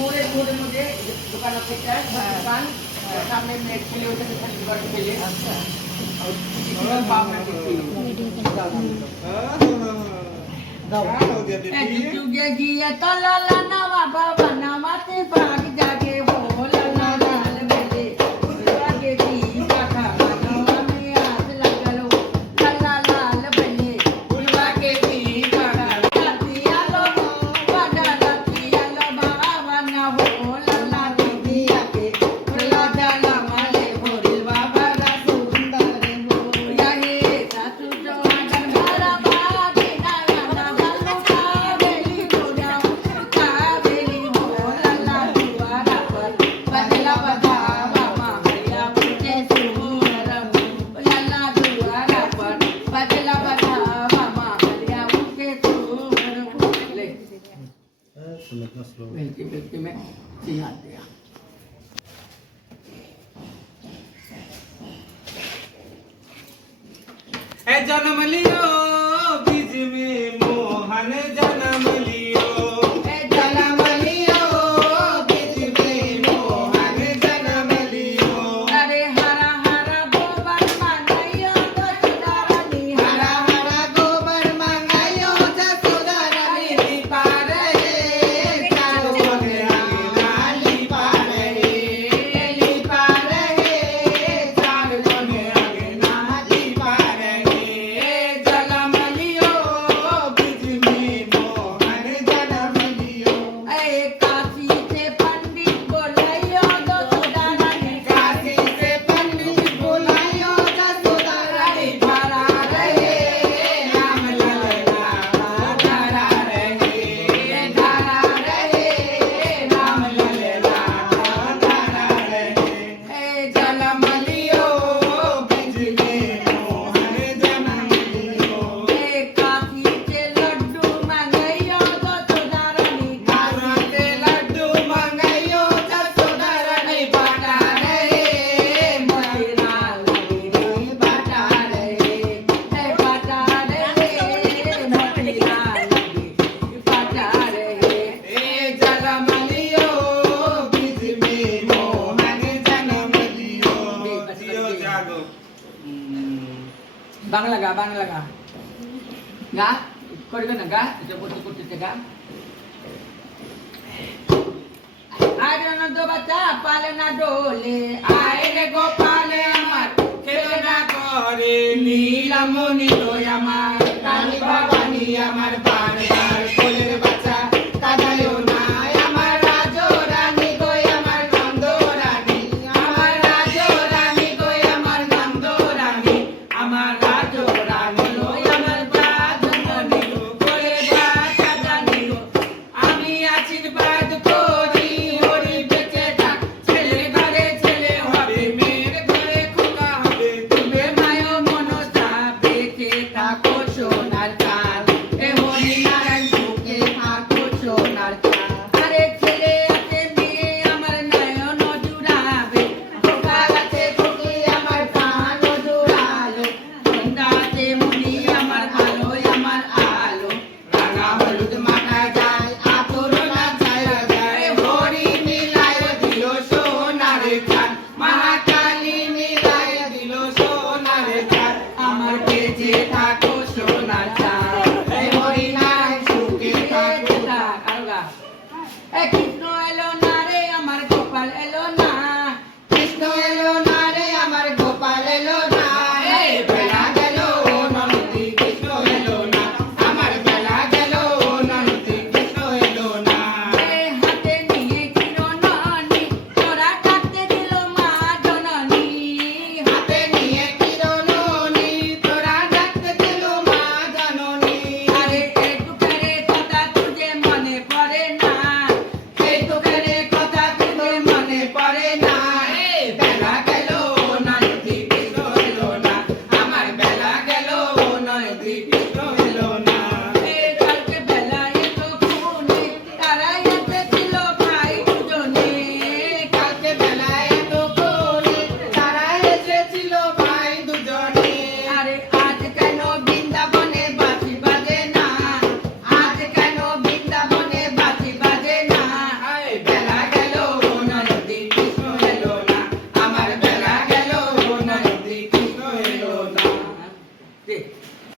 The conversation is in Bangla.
মোড়ের মধ্যে দোকান আছে একটা দোকান সামনে মেয়ে ছেলে ওখানে দোকান খেলে আচ্ছা পাবনা যুগে গিয়ে তলালা নামা বাবা নামাতে পাক জাগে হো লালা লাল বেলে জাগে কি কাকা নামে আজ লাগলো লালা লাল বেলে উলবাকে কি কাকা রাতি আলো বাডা রাতি আলো বাবা না হো লালা দিদি আকে উলা জালা মালে ভরিল বাবা রা সুন্দর হো ইয়াহে সাতু জওয়ান মারা বাগে না না ভালো কাবেলি গোনা কাবেলি হো লালা দুয়ারা पर बदला बधावा माया पुजे सुरम लाला दुआरा पर बदला बधावा माया पुजे सुरम ले व्यक्ति में सिंहा दिया ए जन्म लियो बीज में मोहन जन्म लियो ए जन्म लियो बीज में मोहन जन्म लियो अरे हरा हरा गोबर मांगयो तो सुधारनी हरा हरा गोबर मंगायो जसोदा रानी लिपा रहे चारों कोने आंगना लिपा रहे चारों कोने आंगना लिपा रहे जन्म लियो बीज में मोहन जन्म लियो ए काशी से पंडित बोलायो तो सुधारनी काशी से पंडित बुलायो जसोदा रानी भरा रहे नाम ललना धरा रहे नाम ललना धरा रहे ए जन्म लियो बीज में मोहन जन्म लियो ए काशी से लड्डू मांगयो तो सुधारनी काशी से लड्डू मंगायो जसोदा रानी बाटा रहे मदिरा लगी बाटा रहे ए बाटा रहे मदिरा लगी बाटा रहे ए जन्म लियो बीज में मोहन जन्म लियो जियो जागो বাংলা গা করবে না গা এটা বলতে করতেছে গা আজ না দো বাচ্চা পালে না ডোলে আয় রে গোপাল আমার খেলনা করে নীলমণি তোই আমার রানী ভবানী আমার বারবার কোলের বাচ্চা কাঁদায়ও না আমার রাজো রানী গই আমার নন্দ রানী আমার রাজো রানী গই আমার নন্দ রানী আমার রাজো রানী গই আমার প্রাণমণি গো কোলের বাচ্চা জানি গো আমি আশীর্বাদ করি হরি বেঁচে থাক ছেলে ঘরে ছেলে হবে মেয়ের ঘরে খোকা হবে তুমি মায়ো মনসা বেঁচে থাকো সোনার কাল এ হরি নারায়ণ সুখে থাকো সোনার কাল আরে ছেলে আছে মেয়ে আমার নয়ন জুড়াবে খোকা আছে খুকি আমার প্রাণ জুড়ালো সন্ধ্যা আছে মুনি আমার আলো আমার আলো রাঙা হলুদ মাখা যায় আতর না ছায়া যায় হরি মিলায় দিল সোনার চাঁদ মহাকালী মিলায় দিল সোনার চাঁদ আমার বেঁচে থাকো সোনার চাঁদ এই হরি নারায়ণ সুখে থাকো কৃষ্ণ এলো নারায়ণ